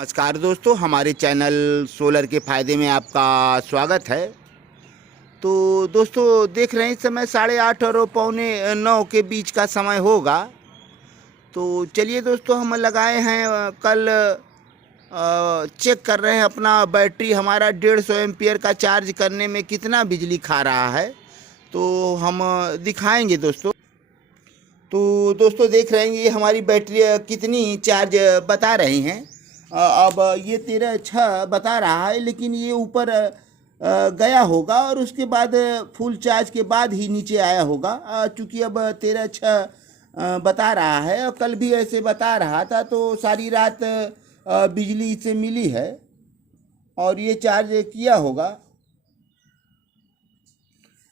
नमस्कार दोस्तों, हमारे चैनल सोलर के फ़ायदे में आपका स्वागत है। तो दोस्तों देख रहे हैं इस समय 8:30 और 8:45 के बीच का समय होगा। तो चलिए दोस्तों, हम लगाए हैं कल चेक कर रहे हैं अपना बैटरी हमारा 150 एम्पियर का चार्ज करने में कितना बिजली खा रहा है। तो हम दिखाएंगे दोस्तों। तो दोस्तों देख रहे हैं ये हमारी बैटरी कितनी चार्ज बता रही हैं। अब ये 13.6 बता रहा है, लेकिन ये ऊपर गया होगा और उसके बाद फुल चार्ज के बाद ही नीचे आया होगा। चूँकि अब 13.6 बता रहा है और कल भी ऐसे बता रहा था, तो सारी रात बिजली से मिली है और ये चार्ज किया होगा।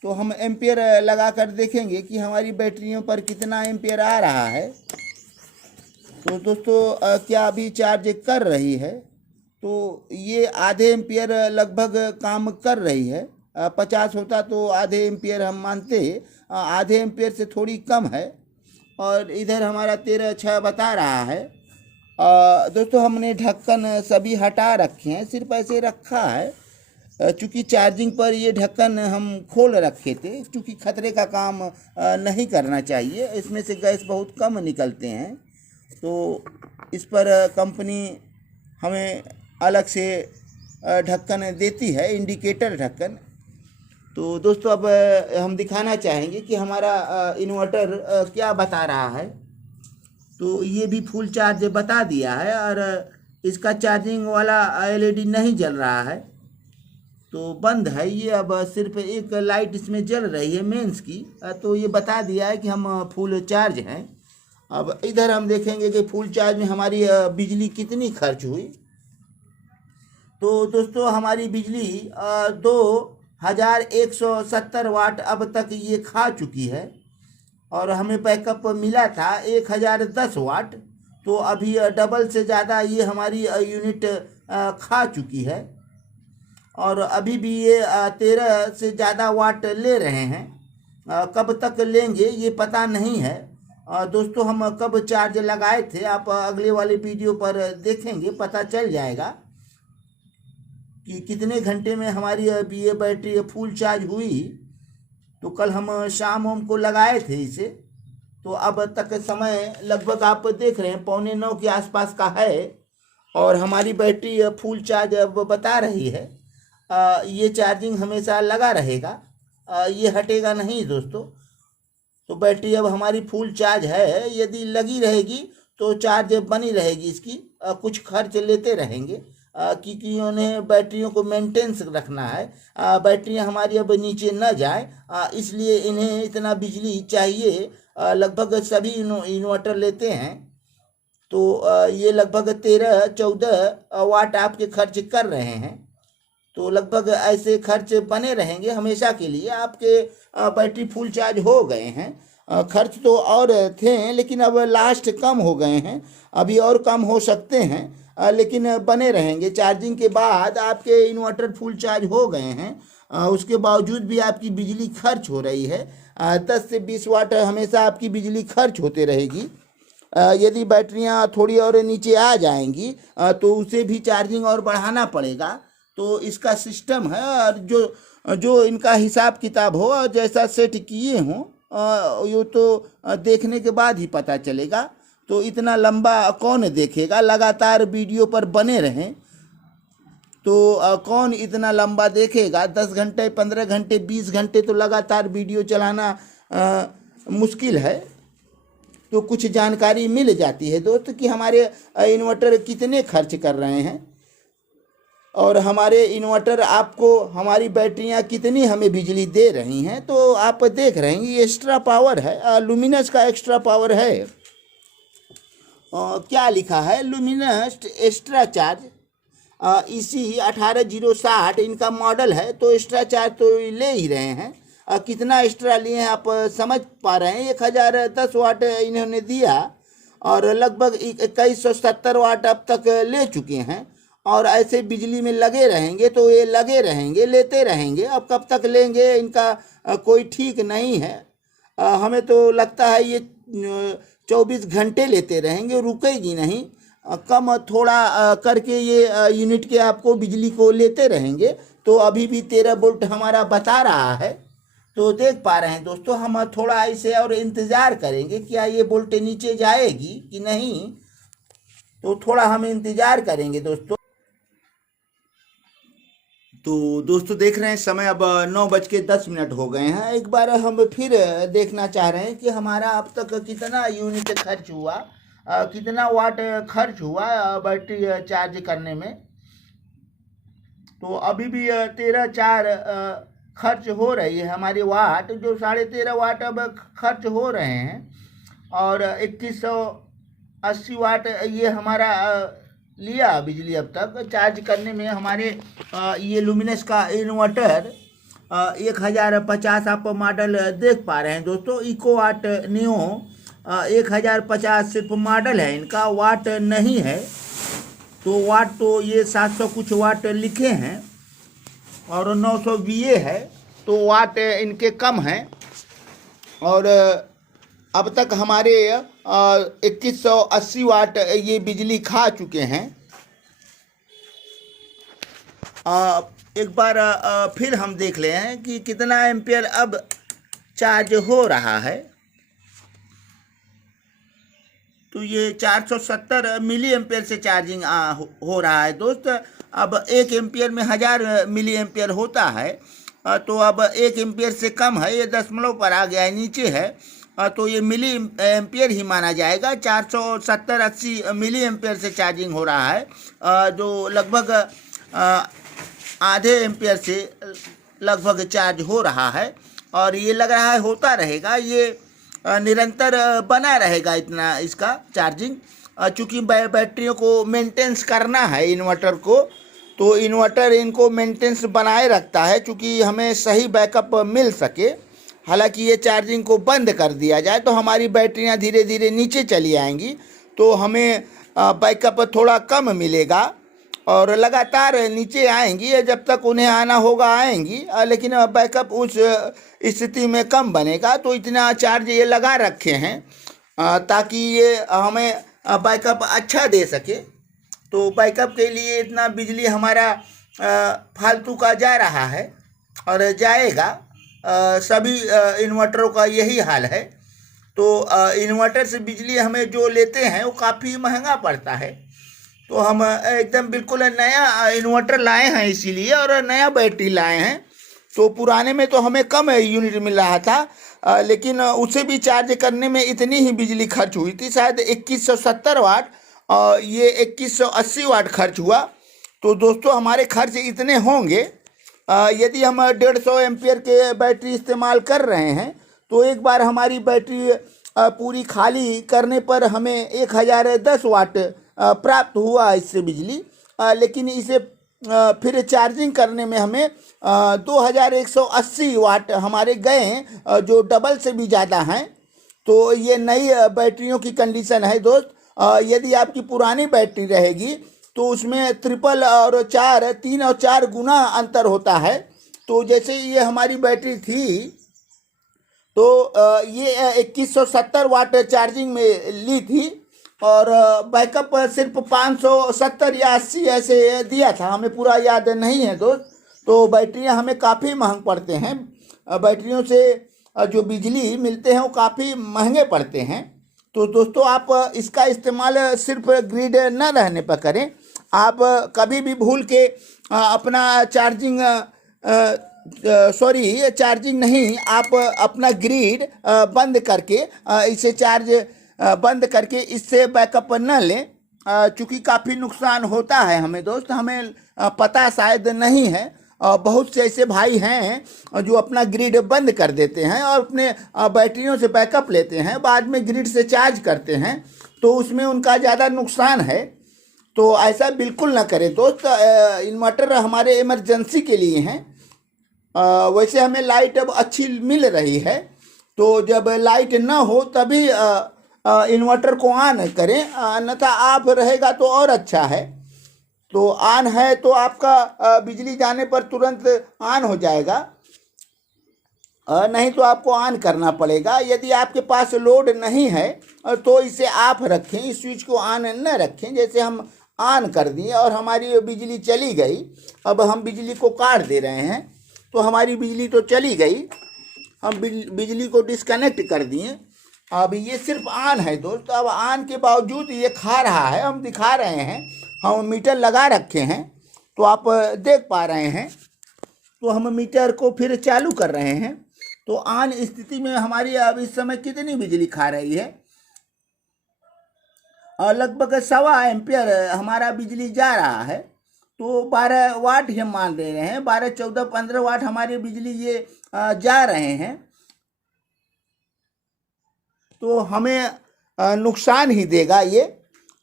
तो हम एम्पियर लगा कर देखेंगे कि हमारी बैटरियों पर कितना एम्पियर आ रहा है। तो दोस्तों क्या अभी चार्ज कर रही है, तो ये आधे एम्पियर लगभग काम कर रही है। 50 होता तो आधे एम्पियर हम मानते, आधे एम्पियर से थोड़ी कम है। और इधर हमारा 13.6 बता रहा है। दोस्तों हमने ढक्कन सभी हटा रखे हैं, सिर्फ ऐसे रखा है चूँकि चार्जिंग पर ये ढक्कन हम खोल रखे थे, चूँकि खतरे का काम नहीं करना चाहिए। इसमें से गैस बहुत कम निकलते हैं, तो इस पर कंपनी हमें अलग से ढक्कन देती है, इंडिकेटर ढक्कन। तो दोस्तों अब हम दिखाना चाहेंगे कि हमारा इन्वर्टर क्या बता रहा है। तो ये भी फुल चार्ज बता दिया है और इसका चार्जिंग वाला एलईडी नहीं जल रहा है, तो बंद है ये। अब सिर्फ एक लाइट इसमें जल रही है मेंस की, तो ये बता दिया है कि हम फुल चार्ज हैं। अब इधर हम देखेंगे कि फुल चार्ज में हमारी बिजली कितनी खर्च हुई। तो दोस्तों हमारी बिजली 2170 वाट अब तक ये खा चुकी है और हमें बैकअप मिला था 1010 वाट। तो अभी डबल से ज़्यादा ये हमारी यूनिट खा चुकी है और अभी भी ये 13 से ज़्यादा वाट ले रहे हैं। कब तक लेंगे ये पता नहीं है। दोस्तों हम कब चार्ज लगाए थे आप अगले वाले वीडियो पर देखेंगे, पता चल जाएगा कि कितने घंटे में हमारी अभी ये बैटरी फुल चार्ज हुई। तो कल हम शाम को लगाए थे इसे, तो अब तक समय लगभग आप देख रहे हैं 8:45 के आसपास का है और हमारी बैटरी फुल चार्ज अब बता रही है। ये चार्जिंग हमेशा लगा रहेगा, ये हटेगा नहीं दोस्तों। तो बैटरी अब हमारी फुल चार्ज है, यदि लगी रहेगी तो चार्ज बनी रहेगी इसकी। कुछ खर्च लेते रहेंगे क्योंकि उन्हें बैटरियों को मेंटेनेंस रखना है, बैटरियां हमारी अब नीचे न जाए, इसलिए इन्हें इतना बिजली चाहिए। लगभग सभी इन्वर्टर लेते हैं, तो ये लगभग 13-14 वाट आपके खर्च कर रहे हैं। तो लगभग ऐसे खर्च बने रहेंगे हमेशा के लिए। आपके बैटरी फुल चार्ज हो गए हैं। खर्च तो और थे, लेकिन अब लास्ट कम हो गए हैं, अभी और कम हो सकते हैं, लेकिन बने रहेंगे। चार्जिंग के बाद आपके इन्वर्टर फुल चार्ज हो गए हैं, उसके बावजूद भी आपकी बिजली खर्च हो रही है। 10 से 20 वाट हमेशा आपकी बिजली खर्च होते रहेगी। यदि बैटरियां थोड़ी और नीचे आ जाएंगी तो उसे भी चार्जिंग और बढ़ाना पड़ेगा। तो इसका सिस्टम है, और जो इनका हिसाब किताब हो और जैसा सेट किए हों, ये तो देखने के बाद ही पता चलेगा। तो इतना लंबा कौन देखेगा, लगातार वीडियो पर बने रहें तो कौन इतना लंबा देखेगा। 10 घंटे 15 घंटे 20 घंटे तो लगातार वीडियो चलाना मुश्किल है। तो कुछ जानकारी मिल जाती है दोस्त कि हमारे इन्वर्टर कितने खर्च कर रहे हैं और हमारे इन्वर्टर आपको हमारी बैटरियां कितनी हमें बिजली दे रही हैं। तो आप देख रहे हैं ये एक्स्ट्रा पावर है, लुमिनस का एक्स्ट्रा पावर है। क्या लिखा है, लुमिनस एक्स्ट्रा चार्ज। इसी 18060 इनका मॉडल है, तो एक्स्ट्रा चार्ज तो ले ही रहे हैं। कितना एक्स्ट्रा लिए हैं आप समझ पा रहे हैं। 1010 वाट इन्होंने दिया और लगभग 2170 वाट अब तक ले चुके हैं। और ऐसे बिजली में लगे रहेंगे तो ये लगे रहेंगे, लेते रहेंगे। अब कब तक लेंगे इनका कोई ठीक नहीं है। हमें तो लगता है ये 24 घंटे लेते रहेंगे, रुकेगी नहीं। कम थोड़ा करके ये यूनिट के आपको बिजली को लेते रहेंगे। तो अभी भी 13 वोल्ट हमारा बता रहा है। तो देख पा रहे हैं दोस्तों, हम थोड़ा इसे और इंतज़ार करेंगे, क्या ये वोल्ट नीचे जाएगी कि नहीं। तो थोड़ा हम इंतज़ार करेंगे दोस्तों। तो दोस्तों देख रहे हैं समय अब 9:10 हो गए हैं। एक बार हम फिर देखना चाह रहे हैं कि हमारा अब तक कितना यूनिट खर्च हुआ, कितना वाट खर्च हुआ बैटरी चार्ज करने में। तो अभी भी 13.4 खर्च हो रही है हमारी वाट, जो 13.5 वाट अब खर्च हो रहे हैं। और 2180 वाट ये हमारा लिया बिजली अब तक चार्ज करने में। हमारे ये लुमिनस का इन्वर्टर 1050 आप मॉडल देख पा रहे हैं दोस्तों। इको वाट नियो 1050 सिर्फ मॉडल है इनका, वाट नहीं है। तो वाट तो ये 700 कुछ वाट लिखे हैं और 900 VA है, तो वाट इनके कम हैं। और अब तक हमारे 2180 वाट ये बिजली खा चुके हैं। एक बार फिर हम देख ले हैं कि कितना एम्पियर अब चार्ज हो रहा है। तो ये 470 मिली एम्पियर से चार्जिंग हो रहा है दोस्त। अब 1 एम्पियर में 1000 मिली एम्पियर होता है, तो अब 1 एम्पियर से कम है, ये दशमलव पर आ गया है, नीचे है। तो ये मिली एम्पियर ही माना जाएगा। 470-80 मिली एम्पियर से चार्जिंग हो रहा है, जो लगभग आधे एम्पियर से लगभग चार्ज हो रहा है। और ये लग रहा है होता रहेगा, ये निरंतर बना रहेगा इतना इसका चार्जिंग। चूँकि बैटरियों को मेंटेनेंस करना है इन्वर्टर को, तो इन्वर्टर इनको मेंटेनेंस बनाए रखता है, चूँकि हमें सही बैकअप मिल सके। हालांकि ये चार्जिंग को बंद कर दिया जाए तो हमारी बैटरियां धीरे धीरे नीचे चली आएंगी, तो हमें बैकअप थोड़ा कम मिलेगा और लगातार नीचे आएंगी। जब तक उन्हें आना होगा आएंगी, लेकिन बैकअप उस स्थिति में कम बनेगा। तो इतना चार्ज ये लगा रखे हैं ताकि ये हमें बैकअप अच्छा दे सके। तो बैकअप के लिए इतना बिजली हमारा फालतू का जा रहा है और जाएगा। सभी इन्वर्टरों का यही हाल है। तो इन्वर्टर से बिजली हमें जो लेते हैं वो काफ़ी महंगा पड़ता है। तो हम एकदम बिल्कुल नया इन्वर्टर लाए हैं इसीलिए, और नया बैटरी लाए हैं। तो पुराने में तो हमें कम यूनिट मिल रहा था, लेकिन उसे भी चार्ज करने में इतनी ही बिजली खर्च हुई थी, शायद 2170 वाट, और ये 2180 वाट खर्च हुआ। तो दोस्तों हमारे खर्च इतने होंगे। यदि हम 150 एम्पियर के बैटरी इस्तेमाल कर रहे हैं, तो एक बार हमारी बैटरी पूरी खाली करने पर हमें 1010 वाट प्राप्त हुआ इससे बिजली। लेकिन इसे फिर चार्जिंग करने में हमें 2180 वाट हमारे गए हैं, जो डबल से भी ज़्यादा हैं। तो ये नई बैटरियों की कंडीशन है दोस्त। यदि आपकी पुरानी बैटरी रहेगी तो उसमें 3 और 4 गुना अंतर होता है। तो जैसे ये हमारी बैटरी थी, तो ये 2170 वाट चार्जिंग में ली थी और बैकअप सिर्फ 570 या 80 ऐसे दिया था, हमें पूरा याद नहीं है दोस्त। तो बैटरियां हमें काफ़ी महंग पड़ते हैं। बैटरियों से जो बिजली मिलते हैं वो काफ़ी महंगे पड़ते हैं। तो दोस्तों आप इसका इस्तेमाल सिर्फ ग्रिड न रहने पर करें। आप कभी भी भूल के अपना चार्जिंग चार्जिंग नहीं, आप अपना ग्रिड बंद करके इसे चार्ज बंद करके इससे बैकअप न लें, चूँकि काफ़ी नुकसान होता है हमें दोस्त। हमें पता शायद नहीं है, बहुत से ऐसे भाई हैं जो अपना ग्रिड बंद कर देते हैं और अपने बैटरियों से बैकअप लेते हैं, बाद में ग्रिड से चार्ज करते हैं, तो उसमें उनका ज़्यादा नुकसान है। तो ऐसा बिल्कुल ना करें दोस्त। इन्वर्टर हमारे इमरजेंसी के लिए हैं। वैसे हमें लाइट अब अच्छी मिल रही है, तो जब लाइट ना हो तभी इन्वर्टर को ऑन करें, अन्यथा ऑफ रहेगा तो और अच्छा है। तो ऑन है तो आपका बिजली जाने पर तुरंत ऑन हो जाएगा। नहीं तो आपको ऑन करना पड़ेगा। यदि आपके पास लोड नहीं है तो इसे ऑफ रखें, इस स्विच को ऑन न रखें। जैसे हम ऑन कर दिए और हमारी बिजली चली गई, अब हम बिजली को काट दे रहे हैं तो हमारी बिजली तो चली गई, हम बिजली को डिस्कनेक्ट कर दिए। अब ये सिर्फ ऑन है दोस्त। अब ऑन के बावजूद ये खा रहा है, हम दिखा रहे हैं, हम मीटर लगा रखे हैं तो आप देख पा रहे हैं। तो हम मीटर को फिर चालू कर रहे हैं तो ऑन स्थिति में हमारी अब इस समय कितनी बिजली खा रही है, और लगभग 1.25 एम्पियर हमारा बिजली जा रहा है। तो 12 वाट हम मान दे रहे हैं, 12, 14, 15 वाट हमारी बिजली ये जा रहे हैं। तो हमें नुकसान ही देगा ये,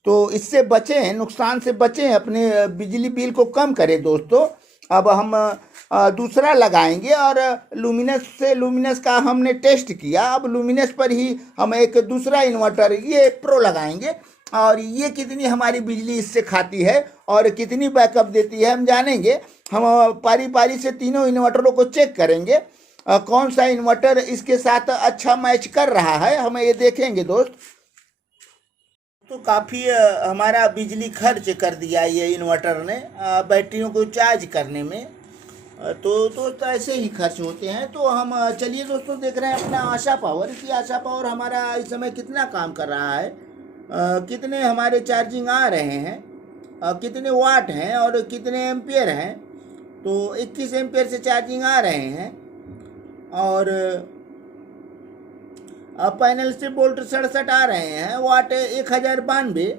तो इससे बचें, नुकसान से बचें, अपने बिजली बिल को कम करें दोस्तों। अब हम दूसरा लगाएंगे और लुमिनस का हमने टेस्ट किया। अब लुमिनस पर ही हम एक दूसरा इन्वर्टर ये प्रो लगाएंगे और ये कितनी हमारी बिजली इससे खाती है और कितनी बैकअप देती है हम जानेंगे। हम पारी पारी से तीनों इन्वर्टरों को चेक करेंगे, कौन सा इन्वर्टर इसके साथ अच्छा मैच कर रहा है, हम ये देखेंगे दोस्त। तो काफ़ी हमारा बिजली खर्च कर दिया ये इन्वर्टर ने बैटरियों को चार्ज करने में। तो दोस्त ऐसे ही खर्च होते हैं। तो हम चलिए दोस्तों देख रहे हैं अपना आशा पावर कि आशा पावर हमारा इस समय कितना काम कर रहा है, कितने हमारे चार्जिंग आ रहे हैं, कितने वाट हैं और कितने एम्पियर हैं। तो 21 एम्पियर से चार्जिंग आ रहे हैं और पैनल से वोल्ट 67 आ रहे हैं, वाट 1092।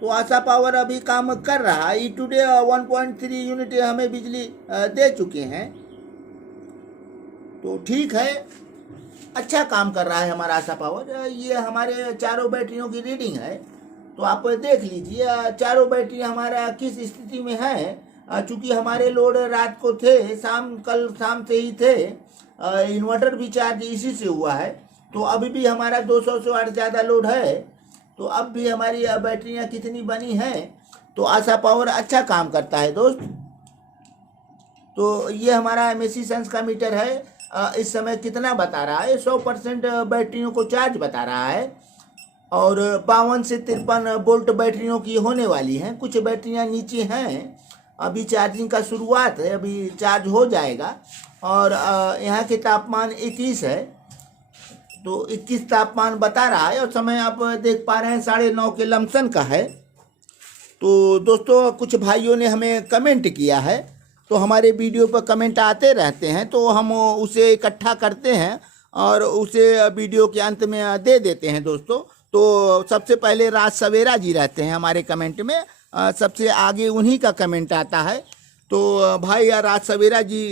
तो आशा पावर अभी काम कर रहा है। टुडे 1.3 यूनिट हमें बिजली दे चुके हैं। तो ठीक है, अच्छा काम कर रहा है हमारा आशा पावर। ये हमारे चारों बैटरियों की रीडिंग है, तो आप देख लीजिए चारों बैटरी हमारा किस स्थिति में है। चूँकि हमारे लोड रात को थे, कल शाम से ही थे, इन्वर्टर भी चार्ज इसी से हुआ है। तो अभी भी हमारा 200 से वाट ज़्यादा लोड है। तो अब भी हमारी बैटरियां कितनी बनी हैं, तो आशा पावर अच्छा काम करता है दोस्त। तो ये हमारा एमएससी सेंस का मीटर है। इस समय कितना बता रहा है, 100% बैटरियों को चार्ज बता रहा है और 52 से 53 वोल्ट बैटरियों की होने वाली हैं। कुछ बैटरियां नीचे हैं, अभी चार्जिंग का शुरुआत है, अभी चार्ज हो जाएगा। और यहाँ के तापमान 21 है, तो 21 तापमान बता रहा है और समय आप देख पा रहे हैं 9:30 के लमसम का है। तो दोस्तों कुछ भाइयों ने हमें कमेंट किया है, तो हमारे वीडियो पर कमेंट आते रहते हैं, तो हम उसे इकट्ठा करते हैं और उसे वीडियो के अंत में दे देते हैं दोस्तों। तो सबसे पहले राज सवेरा जी रहते हैं हमारे कमेंट में, सबसे आगे उन्हीं का कमेंट आता है। तो भाई राज सवेरा जी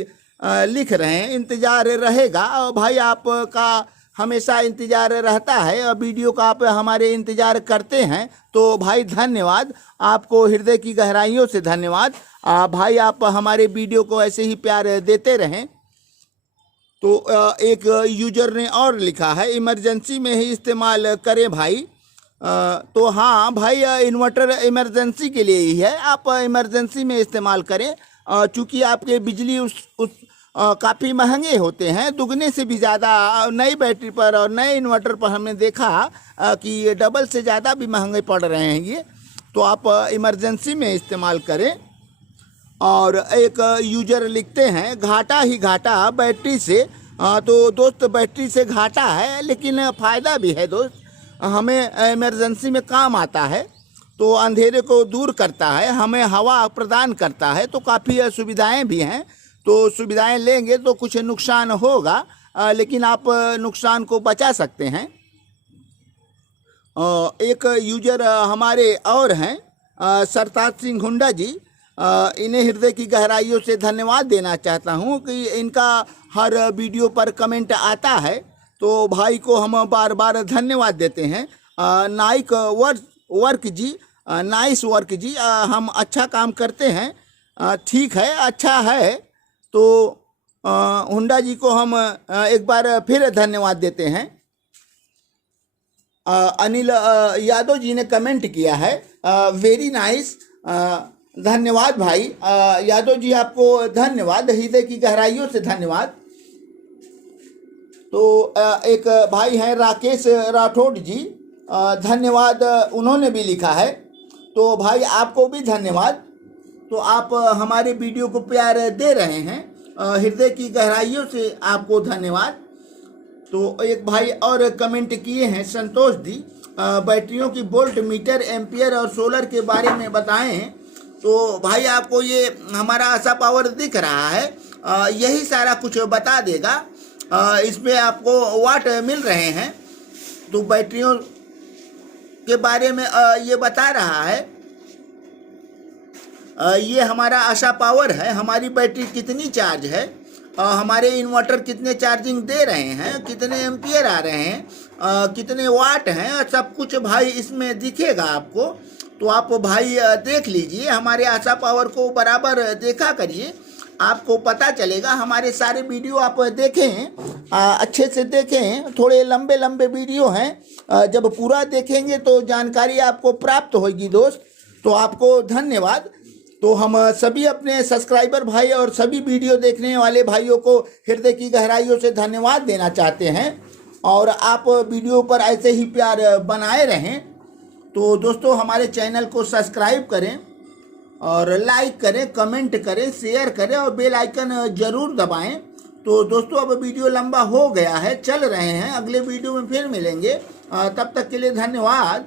लिख रहे हैं इंतज़ार रहेगा। भाई आपका हमेशा इंतज़ार रहता है और वीडियो का आप हमारे इंतज़ार करते हैं, तो भाई धन्यवाद, आपको हृदय की गहराइयों से धन्यवाद। भाई आप हमारे वीडियो को ऐसे ही प्यार देते रहें। तो एक यूजर ने और लिखा है इमरजेंसी में ही इस्तेमाल करें भाई। तो हाँ भाई, इन्वर्टर इमरजेंसी के लिए ही है, आप इमरजेंसी में इस्तेमाल करें। चूँकि आपके बिजली उस काफ़ी महंगे होते हैं, दुगने से भी ज़्यादा। नई बैटरी पर और नए इन्वर्टर पर हमने देखा कि डबल से ज़्यादा भी महंगे पड़ रहे हैं ये। तो आप इमरजेंसी में इस्तेमाल करें। और एक यूजर लिखते हैं घाटा ही घाटा बैटरी से। तो दोस्त बैटरी से घाटा है, लेकिन फ़ायदा भी है दोस्त, हमें इमरजेंसी में काम आता है। तो अंधेरे को दूर करता है, हमें हवा प्रदान करता है, तो काफ़ी सुविधाएँ भी हैं। तो सुविधाएं लेंगे तो कुछ नुकसान होगा, लेकिन आप नुकसान को बचा सकते हैं। एक यूजर हमारे और हैं सरताज सिंह हुंडा जी, इन्हें हृदय की गहराइयों से धन्यवाद देना चाहता हूं कि इनका हर वीडियो पर कमेंट आता है, तो भाई को हम बार बार धन्यवाद देते हैं। नाइक वर्क जी, नाइस वर्क जी, हम अच्छा काम करते हैं, ठीक है, अच्छा है। तो हुंडा जी को हम एक बार फिर धन्यवाद देते हैं। अनिल यादव जी ने कमेंट किया है वेरी नाइस, धन्यवाद भाई यादव जी, आपको धन्यवाद, हृदय की गहराइयों से धन्यवाद। तो एक भाई हैं राकेश राठौड़ जी, धन्यवाद, उन्होंने भी लिखा है। तो भाई आपको भी धन्यवाद। तो आप हमारे वीडियो को प्यार दे रहे हैं, हृदय की गहराइयों से आपको धन्यवाद। तो एक भाई और कमेंट किए हैं, संतोष जी, बैटरियों की वोल्ट मीटर, एम्पियर और सोलर के बारे में बताएं। तो भाई आपको ये हमारा आशा पावर दिख रहा है, यही सारा कुछ बता देगा। इसमें आपको वाट मिल रहे हैं। तो बैटरियों के बारे में ये बता रहा है। ये हमारा आशा पावर है, हमारी बैटरी कितनी चार्ज है, हमारे इन्वर्टर कितने चार्जिंग दे रहे हैं, कितने एम्पियर आ रहे हैं, कितने वाट हैं, सब कुछ भाई इसमें दिखेगा आपको। तो आप भाई देख लीजिए, हमारे आशा पावर को बराबर देखा करिए, आपको पता चलेगा। हमारे सारे वीडियो आप देखें, अच्छे से देखें, थोड़े लंबे लंबे वीडियो हैं, जब पूरा देखेंगे तो जानकारी आपको प्राप्त होगी दोस्त। तो आपको धन्यवाद। तो हम सभी अपने सब्सक्राइबर भाई और सभी वीडियो देखने वाले भाइयों को हृदय की गहराइयों से धन्यवाद देना चाहते हैं, और आप वीडियो पर ऐसे ही प्यार बनाए रहें। तो दोस्तों हमारे चैनल को सब्सक्राइब करें और लाइक करें, कमेंट करें, शेयर करें और बेल आइकन जरूर दबाएं। तो दोस्तों अब वीडियो लंबा हो गया है, चल रहे हैं, अगले वीडियो में फिर मिलेंगे, तब तक के लिए धन्यवाद।